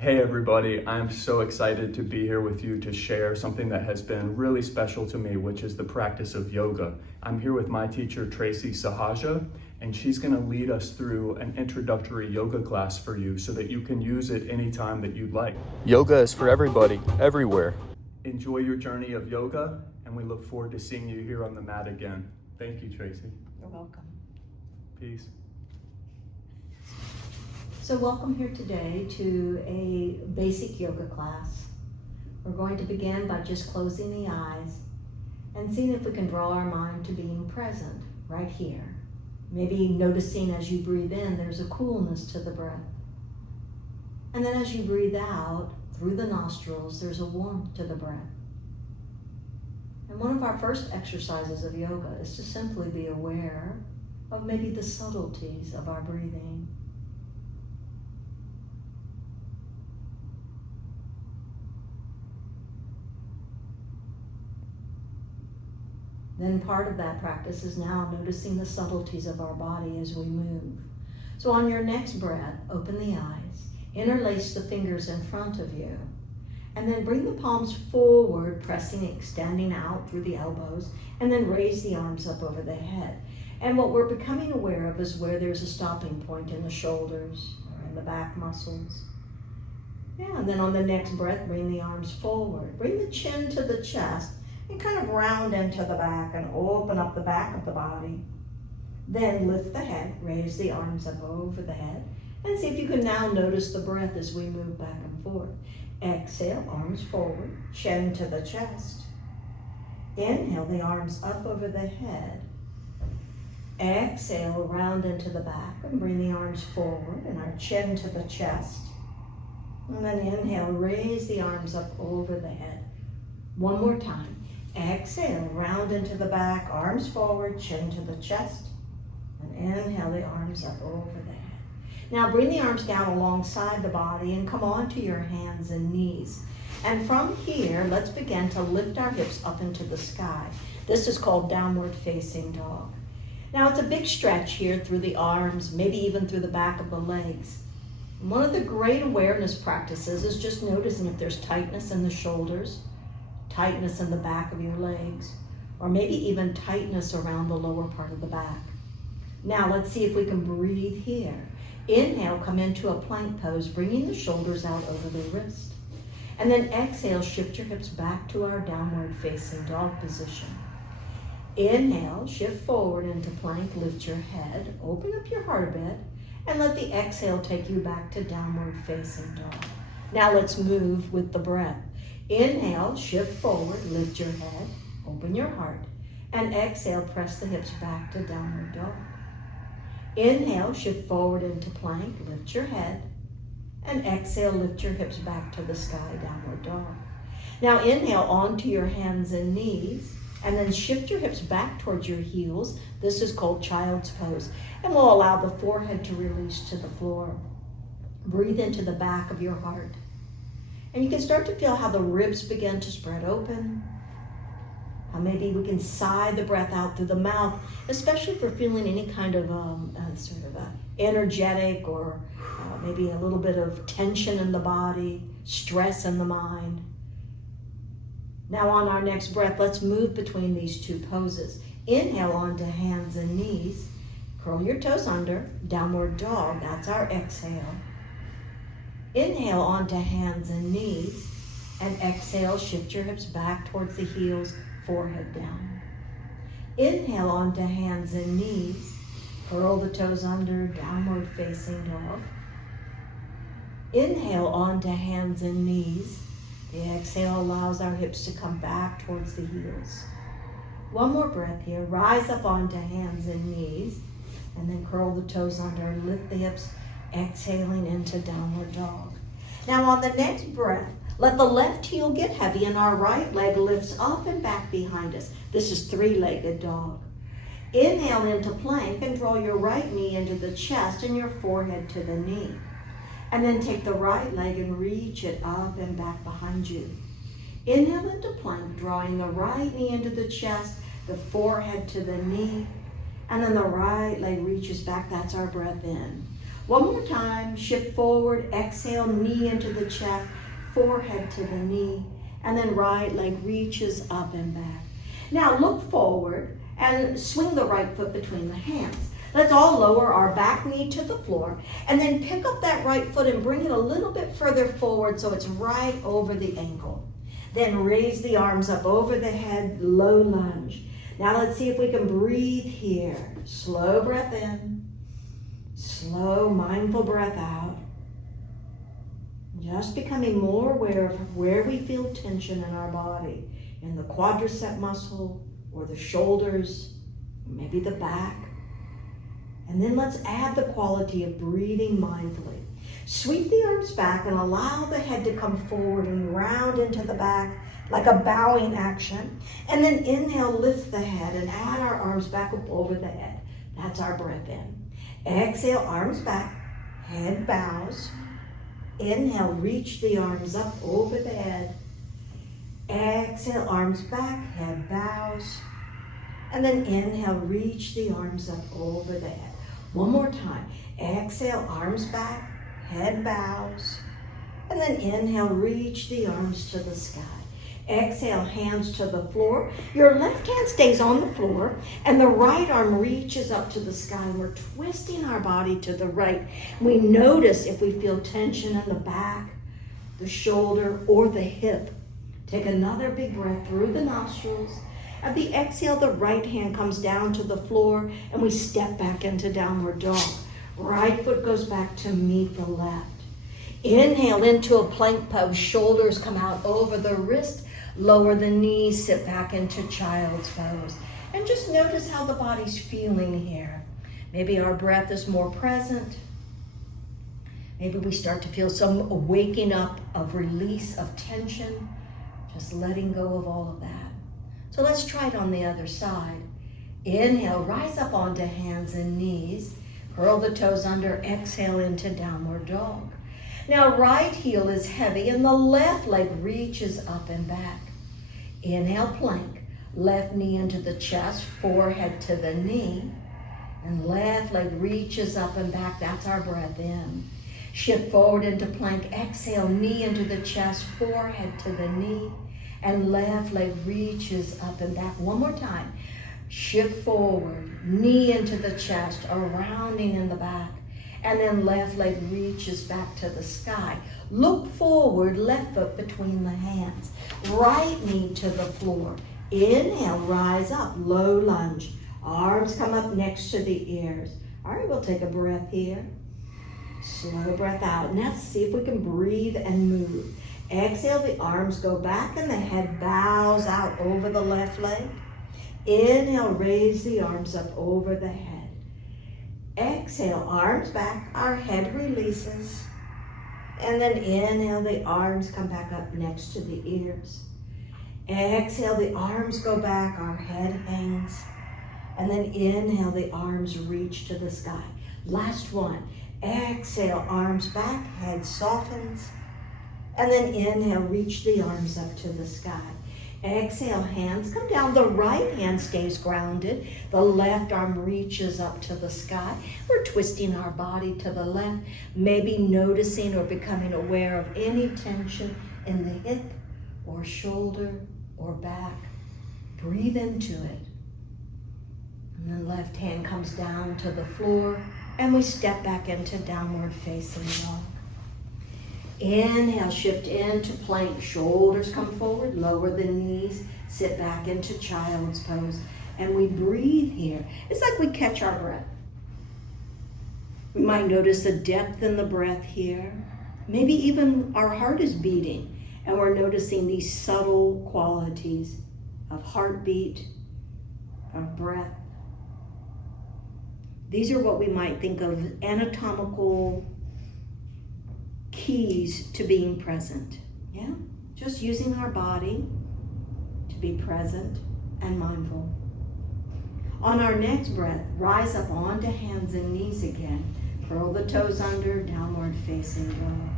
Hey everybody, I'm so excited to be here with you to share something that has been really special to me, which is the practice of yoga. I'm here with my teacher, Tracy Sahaja, and she's going to lead us through an introductory yoga class for you so that you can use it anytime that you'd like. Yoga is for everybody, everywhere. Enjoy your journey of yoga, and we look forward to seeing you here on the mat again. Thank you, Tracy. You're welcome. Peace. So welcome here today to a basic yoga class. We're going to begin by just closing the eyes and seeing if we can draw our mind to being present right here. Maybe noticing as you breathe in, there's a coolness to the breath. And then as you breathe out through the nostrils, there's a warmth to the breath. And one of our first exercises of yoga is to simply be aware of maybe the subtleties of our breathing. Then part of that practice is now noticing the subtleties of our body as we move. So on your next breath, open the eyes, interlace the fingers in front of you, and then bring the palms forward, pressing, extending out through the elbows, and then raise the arms up over the head. And what we're becoming aware of is where there's a stopping point in the shoulders or in the back muscles. Yeah, and then on the next breath, bring the arms forward. Bring the chin to the chest, and kind of round into the back and open up the back of the body. Then lift the head, raise the arms up over the head, and see if you can now notice the breath as we move back and forth. Exhale, arms forward, chin to the chest. Inhale, the arms up over the head. Exhale, round into the back and bring the arms forward and our chin to the chest. And then inhale, raise the arms up over the head. One more time. Exhale, round into the back, arms forward, chin to the chest. And inhale the arms up over the head. Now bring the arms down alongside the body and come onto your hands and knees. And from here, let's begin to lift our hips up into the sky. This is called downward facing dog. Now it's a big stretch here through the arms, maybe even through the back of the legs. And one of the great awareness practices is just noticing if there's tightness in the shoulders, tightness in the back of your legs, or maybe even tightness around the lower part of the back. Now let's see if we can breathe here. Inhale, come into a plank pose, bringing the shoulders out over the wrist. And then exhale, shift your hips back to our downward facing dog position. Inhale, shift forward into plank, lift your head, open up your heart a bit, and let the exhale take you back to downward facing dog. Now let's move with the breath. Inhale, shift forward, lift your head, open your heart, and exhale, press the hips back to downward dog. Inhale, shift forward into plank, lift your head, and exhale, lift your hips back to the sky, downward dog. Now inhale onto your hands and knees, and then shift your hips back towards your heels. This is called child's pose, and we'll allow the forehead to release to the floor. Breathe into the back of your heart. And you can start to feel how the ribs begin to spread open. How maybe we can sigh the breath out through the mouth, especially if we're feeling any kind of energetic or maybe a little bit of tension in the body, stress in the mind. Now on our next breath, let's move between these two poses. Inhale onto hands and knees. Curl your toes under, downward dog, that's our exhale. Inhale onto hands and knees, and exhale, shift your hips back towards the heels, forehead down. Inhale onto hands and knees, curl the toes under, downward facing dog. Inhale onto hands and knees. The exhale allows our hips to come back towards the heels. One more breath here, rise up onto hands and knees, and then curl the toes under and lift the hips, exhaling into downward dog. Now on the next breath, let the left heel get heavy and our right leg lifts up and back behind us. This is three-legged dog. Inhale into plank and draw your right knee into the chest and your forehead to the knee. And then take the right leg and reach it up and back behind you. Inhale into plank, drawing the right knee into the chest, the forehead to the knee, and then the right leg reaches back. That's our breath in. One more time, shift forward, exhale, knee into the chest, forehead to the knee, and then right leg reaches up and back. Now look forward and swing the right foot between the hands. Let's all lower our back knee to the floor and then pick up that right foot and bring it a little bit further forward so it's right over the ankle. Then raise the arms up over the head, low lunge. Now let's see if we can breathe here. Slow breath in, slow mindful breath out. Just becoming more aware of where we feel tension in our body, in the quadricep muscle or the shoulders, maybe the back. And then let's add the quality of breathing mindfully. Sweep the arms back and allow the head to come forward and round into the back like a bowing action. And then inhale, lift the head and add our arms back up over the head. That's our breath in. Exhale, arms back, head bows. Inhale, reach the arms up over the head. Exhale, arms back, head bows. And then inhale, reach the arms up over the head. One more time. Exhale, arms back, head bows. And then inhale, reach the arms to the sky. Exhale, hands to the floor. Your left hand stays on the floor and the right arm reaches up to the sky. And we're twisting our body to the right. We notice if we feel tension in the back, the shoulder, or the hip. Take another big breath through the nostrils. At the exhale, the right hand comes down to the floor and we step back into downward dog. Right foot goes back to meet the left. Inhale into a plank pose. Shoulders come out over the wrist. Lower the knees, sit back into child's pose. And just notice how the body's feeling here. Maybe our breath is more present. Maybe we start to feel some waking up of release of tension. Just letting go of all of that. So let's try it on the other side. Inhale, rise up onto hands and knees. Curl the toes under, exhale into downward dog. Now right heel is heavy and the left leg reaches up and back. Inhale, plank. Left knee into the chest, forehead to the knee. And left leg reaches up and back. That's our breath in. Shift forward into plank. Exhale, knee into the chest, forehead to the knee. And left leg reaches up and back. One more time. Shift forward, knee into the chest, a rounding in the back. And then left leg reaches back to the sky. Look forward, left foot between the hands. Right knee to the floor. Inhale, rise up, low lunge. Arms come up next to the ears. All right, we'll take a breath here. Slow breath out. Now let's see if we can breathe and move. Exhale, the arms go back and the head bows out over the left leg. Inhale, raise the arms up over the head. Exhale, arms back, our head releases. And then inhale, the arms come back up next to the ears. Exhale, the arms go back, our head hangs. And then inhale, the arms reach to the sky. Last one. Exhale, arms back, head softens. And then inhale, reach the arms up to the sky. Exhale, hands come down. The right hand stays grounded. The left arm reaches up to the sky. We're twisting our body to the left, maybe noticing or becoming aware of any tension in the hip or shoulder or back. Breathe into it. And then left hand comes down to the floor and we step back into downward facing dog. Inhale, shift into plank. Shoulders come forward, lower the knees, sit back into child's pose. And we breathe here. It's like we catch our breath. We might notice a depth in the breath here. Maybe even our heart is beating and we're noticing these subtle qualities of heartbeat, of breath. These are what we might think of anatomical keys to being present. Yeah, just using our body to be present and mindful. On our next breath, rise up onto hands and knees again. Curl the toes under, downward facing dog.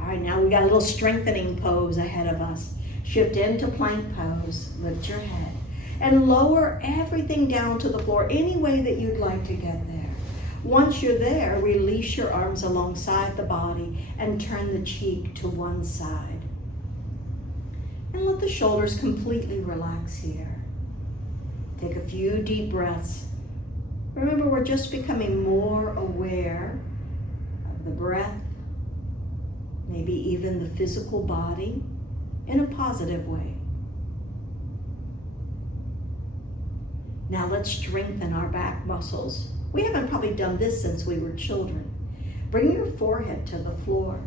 All right, now we got a little strengthening pose ahead of us. Shift into plank pose, lift your head, and lower everything down to the floor any way that you'd like to get there. Once you're there, release your arms alongside the body and turn the cheek to one side. And let the shoulders completely relax here. Take a few deep breaths. Remember, we're just becoming more aware of the breath, maybe even the physical body, in a positive way. Now let's strengthen our back muscles. We haven't probably done this since we were children. Bring your forehead to the floor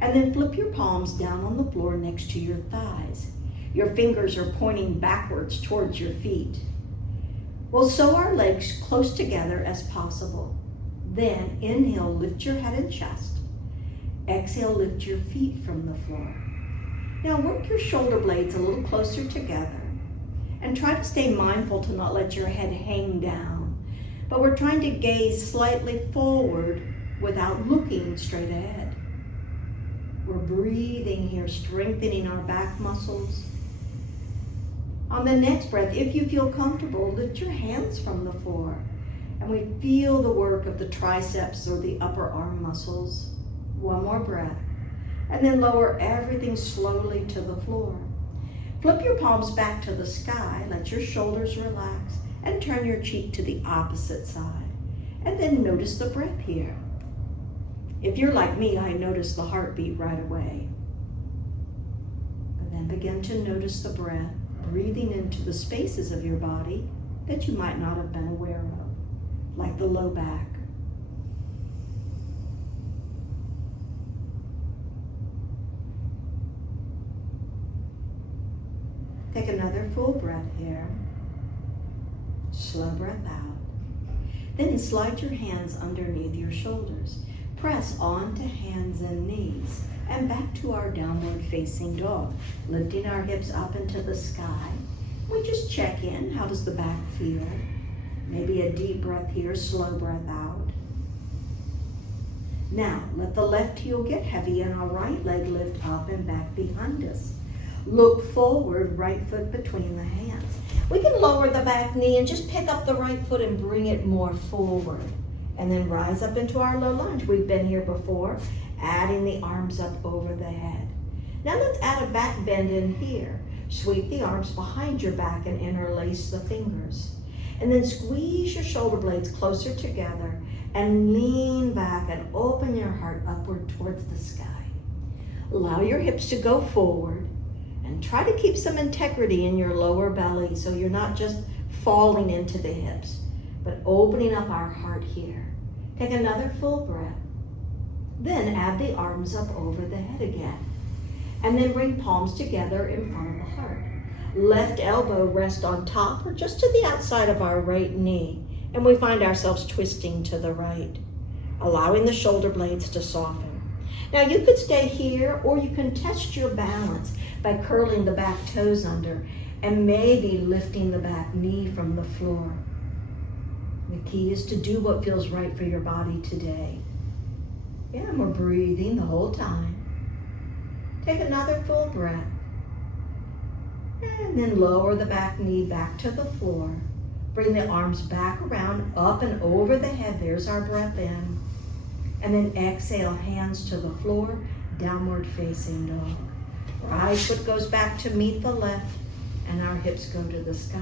and then flip your palms down on the floor next to your thighs. Your fingers are pointing backwards towards your feet. We'll sew our legs close together as possible. Then inhale, lift your head and chest. Exhale, lift your feet from the floor. Now work your shoulder blades a little closer together and try to stay mindful to not let your head hang down. But we're trying to gaze slightly forward without looking straight ahead. We're breathing here, strengthening our back muscles. On the next breath, if you feel comfortable, lift your hands from the floor and we feel the work of the triceps or the upper arm muscles. One more breath. And then lower everything slowly to the floor. Flip your palms back to the sky, let your shoulders relax, and turn your cheek to the opposite side. And then notice the breath here. If you're like me, I notice the heartbeat right away. And then begin to notice the breath, breathing into the spaces of your body that you might not have been aware of, like the low back. Take another full breath here. Slow breath out. Then slide your hands underneath your shoulders. Press onto hands and knees and back to our downward facing dog, lifting our hips up into the sky. We just check in. How does the back feel? Maybe a deep breath here, slow breath out. Now, let the left heel get heavy and our right leg lift up and back behind us. Look forward, right foot between the hands. We can lower the back knee and just pick up the right foot and bring it more forward. And then rise up into our low lunge. We've been here before, adding the arms up over the head. Now let's add a back bend in here. Sweep the arms behind your back and interlace the fingers. And then squeeze your shoulder blades closer together and lean back and open your heart upward towards the sky. Allow your hips to go forward. And try to keep some integrity in your lower belly so you're not just falling into the hips, but opening up our heart here. Take another full breath. Then add the arms up over the head again. And then bring palms together in front of the heart. Left elbow rest on top or just to the outside of our right knee. And we find ourselves twisting to the right, allowing the shoulder blades to soften. Now you could stay here or you can test your balance by curling the back toes under and maybe lifting the back knee from the floor. The key is to do what feels right for your body today. Yeah, and we're breathing the whole time. Take another full breath. And then lower the back knee back to the floor. Bring the arms back around, up and over the head. There's our breath in. And then exhale, hands to the floor, downward facing dog. Right foot goes back to meet the left, and our hips go to the sky.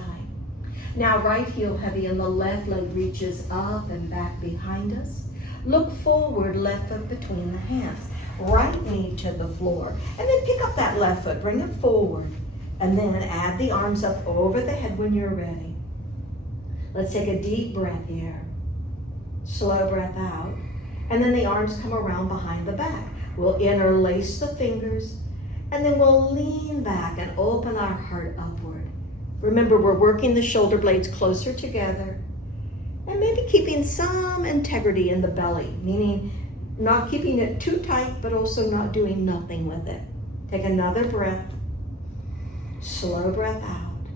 Now right heel heavy and the left leg reaches up and back behind us. Look forward, left foot between the hands. Right knee to the floor. And then pick up that left foot, bring it forward. And then add the arms up over the head when you're ready. Let's take a deep breath here. Slow breath out. And then the arms come around behind the back. We'll interlace the fingers, and then we'll lean back and open our heart upward. Remember, we're working the shoulder blades closer together, and maybe keeping some integrity in the belly, meaning not keeping it too tight, but also not doing nothing with it. Take another breath, slow breath out,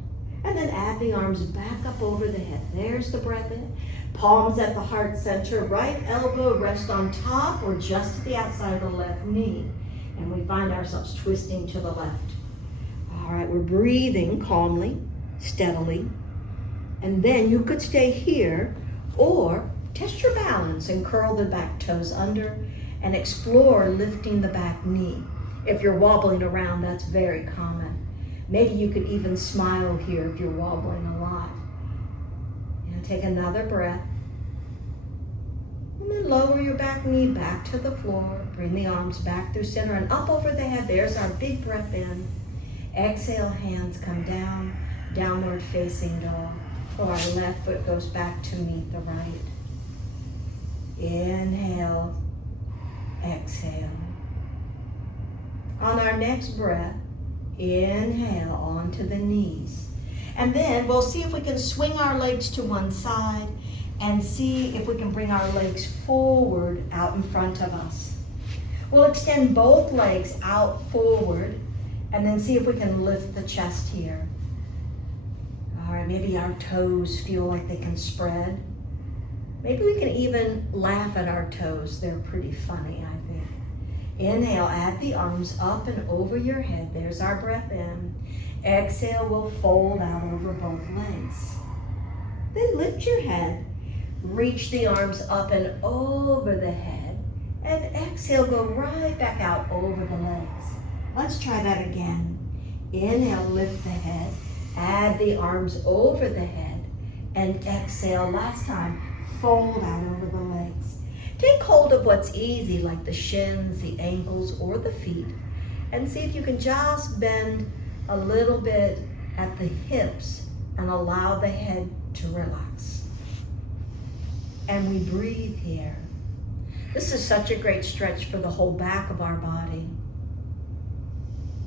and then add the arms back up over the head. There's the breath in. Palms at the heart center, right elbow rest on top or just to the outside of the left knee. And we find ourselves twisting to the left. All right, we're breathing calmly, steadily. And then you could stay here, or Test your balance and curl the back toes under and explore lifting the back knee. If you're wobbling around, that's very common. Maybe you could even smile here if you're wobbling a lot. And take another breath. And then lower your back knee back to the floor. Bring the arms back through center and up over the head. There's our big breath in. Exhale, hands come down, downward facing dog. Or our left foot goes back to meet the right. Inhale, exhale. On our next breath, inhale onto the knees. And then we'll see if we can swing our legs to one side and see if we can bring our legs forward out in front of us. We'll extend both legs out forward and then see if we can lift the chest here. All right, maybe our toes feel like they can spread. Maybe we can even laugh at our toes. They're pretty funny, I think. Inhale, add the arms up and over your head. There's our breath in. Exhale, we'll fold out over both legs. Then lift your head. Reach the arms up and over the head. And exhale, go right back out over the legs. Let's try that again. Inhale, lift the head. Add the arms over the head. And exhale, last time, fold out over the legs. Take hold of what's easy, like the shins, the ankles, or the feet, and see if you can just bend a little bit at the hips and allow the head to relax. And we breathe here. This is such a great stretch for the whole back of our body.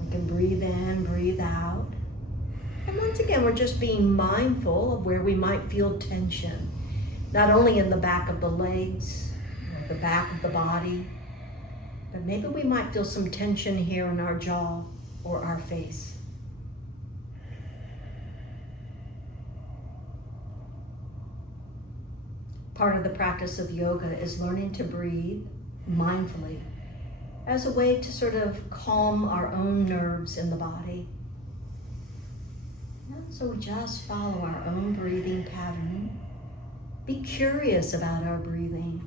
We can breathe in, breathe out. And once again, we're just being mindful of where we might feel tension, not only in the back of the legs, or the back of the body, but maybe we might feel some tension here in our jaw or our face. Part of the practice of yoga is learning to breathe mindfully as a way to sort of calm our own nerves in the body. So we just follow our own breathing pattern. Be curious about our breathing.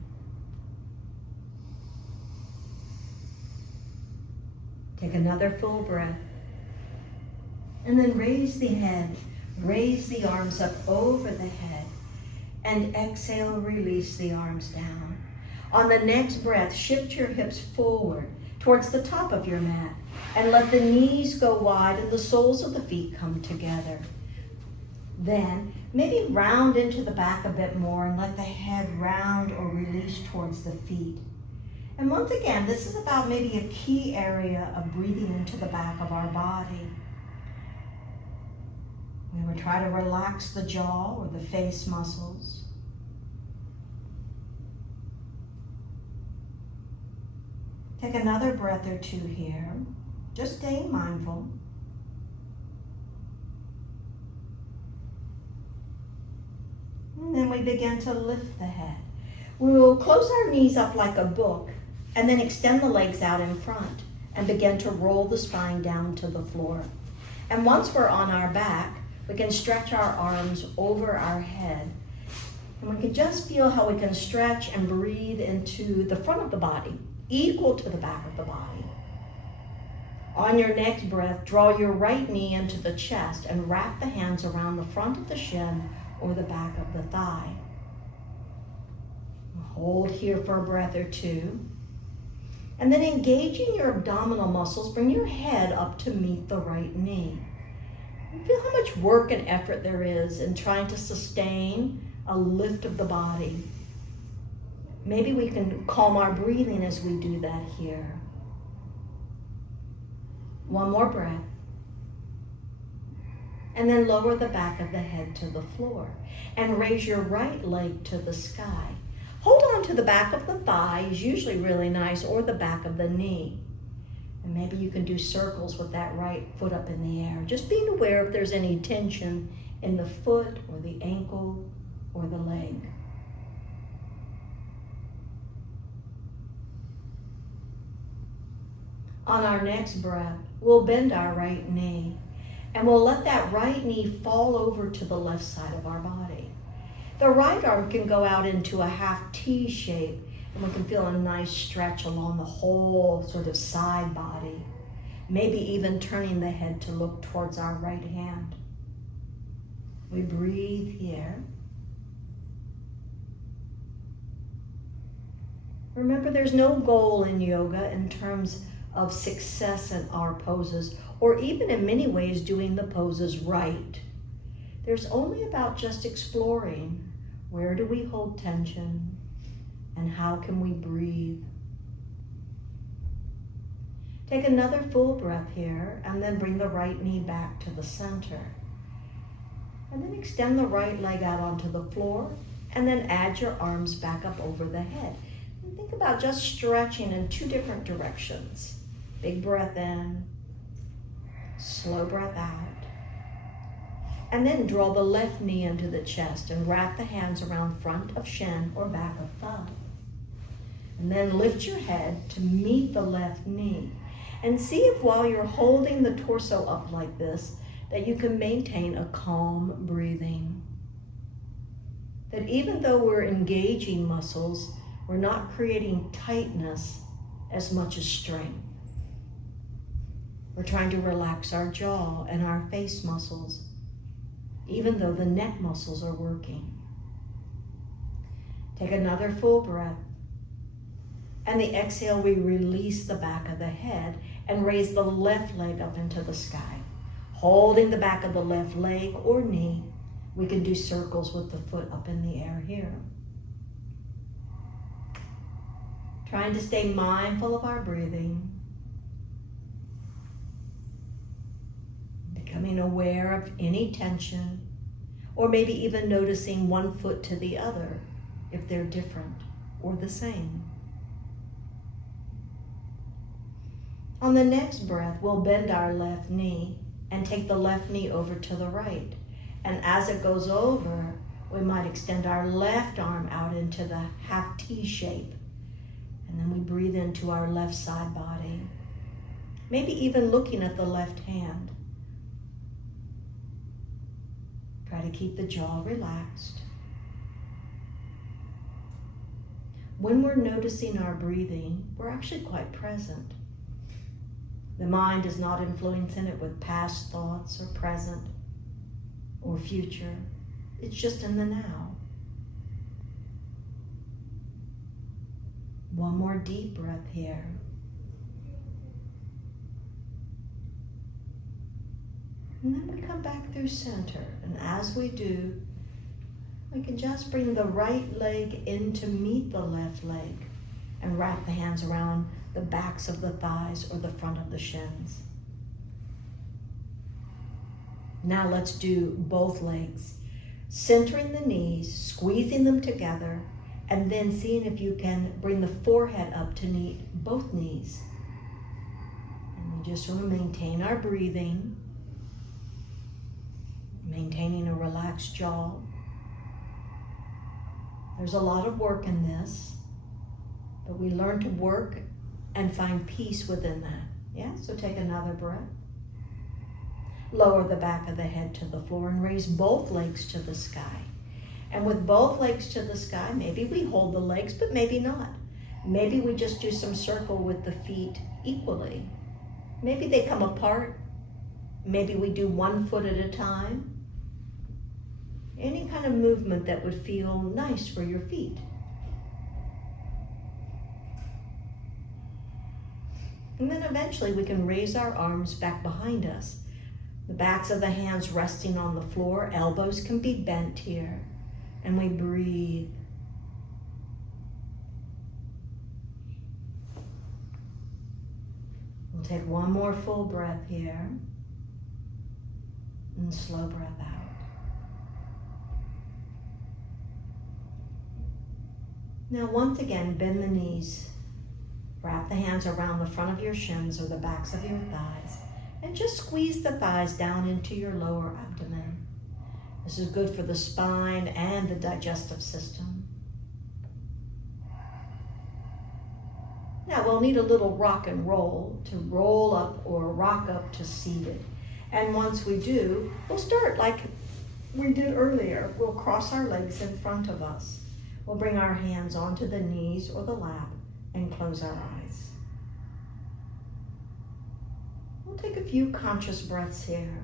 Take another full breath. And then raise the head. Raise the arms up over the head. And exhale, release the arms down. On the next breath, shift your hips forward towards the top of your mat. And let the knees go wide and the soles of the feet come together. Then maybe round into the back a bit more and let the head round or release towards the feet. And once again, this is about maybe a key area of breathing into the back of our body. We would try to relax the jaw or the face muscles. Take another breath or two here, just staying mindful. And then we begin to lift the head. We will close our knees up like a book and then extend the legs out in front and begin to roll the spine down to the floor. And once we're on our back, we can stretch our arms over our head. And we can just feel how we can stretch and breathe into the front of the body, equal to the back of the body. On your next breath, draw your right knee into the chest and wrap the hands around the front of the shin or the back of the thigh. Hold here for a breath or two. And then engaging your abdominal muscles, bring your head up to meet the right knee. Feel how much work and effort there is in trying to sustain a lift of the body. Maybe we can calm our breathing as we do that here. One more breath. And then lower the back of the head to the floor and raise your right leg to the sky. Hold on to the back of the thigh is usually really nice, or the back of the knee. And maybe you can do circles with that right foot up in the air. Just being aware if there's any tension in the foot or the ankle or the leg. On our next breath, we'll bend our right knee and we'll let that right knee fall over to the left side of our body. The right arm can go out into a half T shape, and we can feel a nice stretch along the whole sort of side body, maybe even turning the head to look towards our right hand. We breathe here. Remember, there's no goal in yoga in terms of success in our poses, or even in many ways doing the poses right. There's only about just exploring where do we hold tension and how can we breathe. Take another full breath here and then bring the right knee back to the center. And then extend the right leg out onto the floor and then add your arms back up over the head. And think about just stretching in two different directions. Big breath in, slow breath out. And then draw the left knee into the chest and wrap the hands around front of shin or back of thigh. And then lift your head to meet the left knee. And see if while you're holding the torso up like this, that you can maintain a calm breathing. That even though we're engaging muscles, we're not creating tightness as much as strength. We're trying to relax our jaw and our face muscles, even though the neck muscles are working. Take another full breath. And the exhale, we release the back of the head and raise the left leg up into the sky. Holding the back of the left leg or knee, we can do circles with the foot up in the air here. Trying to stay mindful of our breathing. Becoming aware of any tension, or maybe even noticing one foot to the other if they're different or the same. On the next breath, we'll bend our left knee and take the left knee over to the right. And as it goes over, we might extend our left arm out into the half T shape. And then we breathe into our left side body. Maybe even looking at the left hand. Try to keep the jaw relaxed. When we're noticing our breathing, we're actually quite present. The mind is not influencing it with past thoughts or present or future. It's just in the now. One more deep breath here. And then we come back through center. And as we do, we can just bring the right leg in to meet the left leg and wrap the hands around the backs of the thighs or the front of the shins. Now let's do both legs. Centering the knees, squeezing them together, and then seeing if you can bring the forehead up to meet both knees. And we just want to maintain our breathing, maintaining a relaxed jaw. There's a lot of work in this, but we learn to work and find peace within that. Yeah, so take another breath. Lower the back of the head to the floor and raise both legs to the sky. And with both legs to the sky, maybe we hold the legs, but maybe not. Maybe we just do some circle with the feet equally. Maybe they come apart. Maybe we do one foot at a time. Any kind of movement that would feel nice for your feet. And then eventually we can raise our arms back behind us. The backs of the hands resting on the floor, elbows can be bent here. And we breathe. We'll take one more full breath here. And slow breath out. Now once again, bend the knees. Wrap the hands around the front of your shins or the backs of your thighs. And just squeeze the thighs down into your lower abdomen. This is good for the spine and the digestive system. Now we'll need a little rock and roll to roll up or rock up to seated. And once we do, we'll start like we did earlier, we'll cross our legs in front of us. We'll bring our hands onto the knees or the lap and close our eyes. We'll take a few conscious breaths here.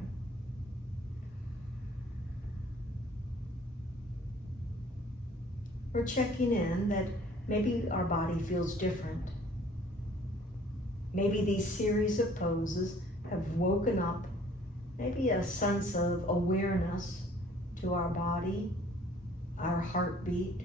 We're checking in that maybe our body feels different. Maybe these series of poses have woken up maybe a sense of awareness to our body, our heartbeat.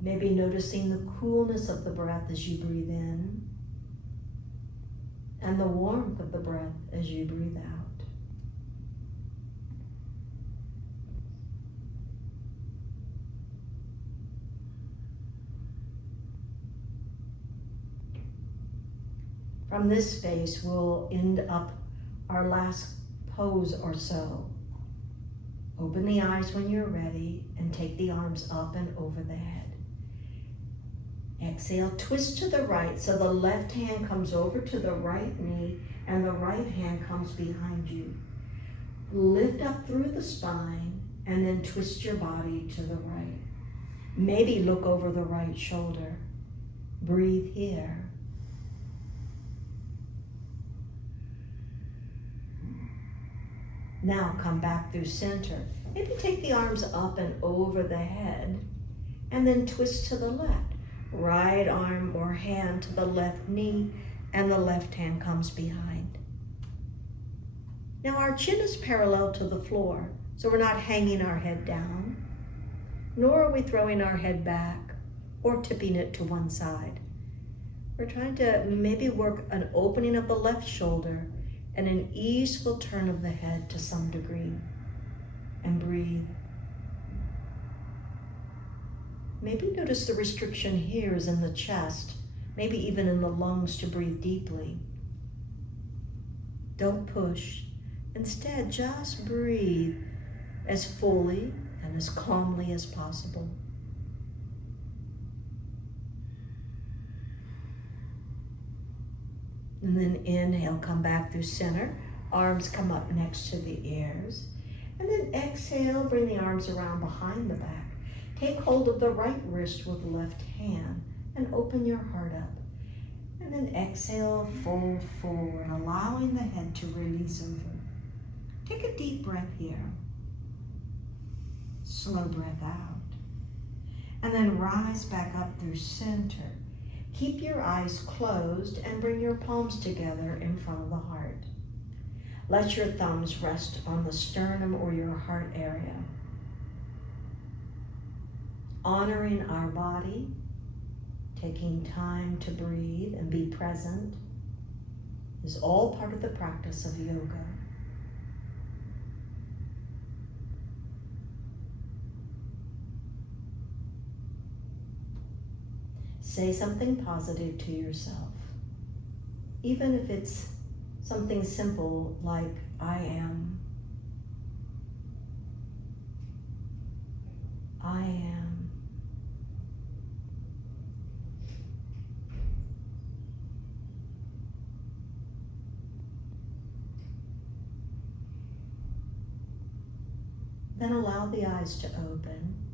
Maybe noticing the coolness of the breath as you breathe in and the warmth of the breath as you breathe out. From this space, we'll end up our last pose or so. Open the eyes when you're ready and take the arms up and over the head. Exhale, twist to the right so the left hand comes over to the right knee and the right hand comes behind you. Lift up through the spine and then twist your body to the right. Maybe look over the right shoulder. Breathe here. Now come back through center. Maybe take the arms up and over the head and then twist to the left. Right arm or hand to the left knee and the left hand comes behind. Now our chin is parallel to the floor, so we're not hanging our head down, nor are we throwing our head back or tipping it to one side. We're trying to maybe work an opening of the left shoulder and an easeful turn of the head to some degree. And breathe. Maybe notice the restriction here is in the chest, maybe even in the lungs to breathe deeply. Don't push. Instead, just breathe as fully and as calmly as possible. And then inhale, come back through center. Arms come up next to the ears. And then exhale, bring the arms around behind the back. Take hold of the right wrist with the left hand and open your heart up. And then exhale, fold forward, allowing the head to release over. Take a deep breath here. Slow breath out. And then rise back up through center. Keep your eyes closed and bring your palms together in front of the heart. Let your thumbs rest on the sternum or your heart area. Honoring our body, taking time to breathe and be present is all part of the practice of yoga. Say something positive to yourself, even if it's something simple like, I am. I am. Then allow the eyes to open